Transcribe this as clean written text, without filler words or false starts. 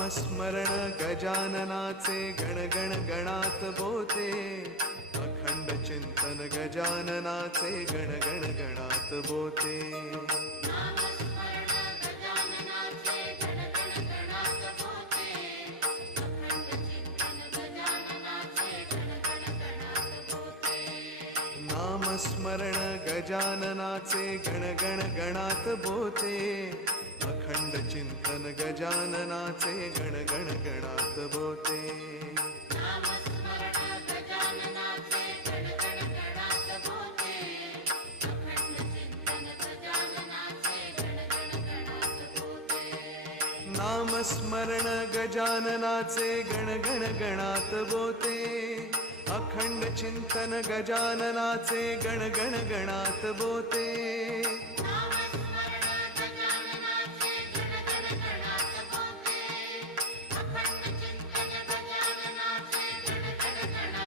नामस्मरण गजाननाचे गणगण गणात बोते, अखंड चिंतन गजाननाचे गणगण गणात बोते. नामस्मरण गजाननाचे गणगण गणात बोते, अखंड चिंतन गजाननाचे गणगण गणात बोते. नामस्मरण गजाननाचे गणगण गणात बोते, अखंड चिंतन गजाननाचे गणगण गणात बोते.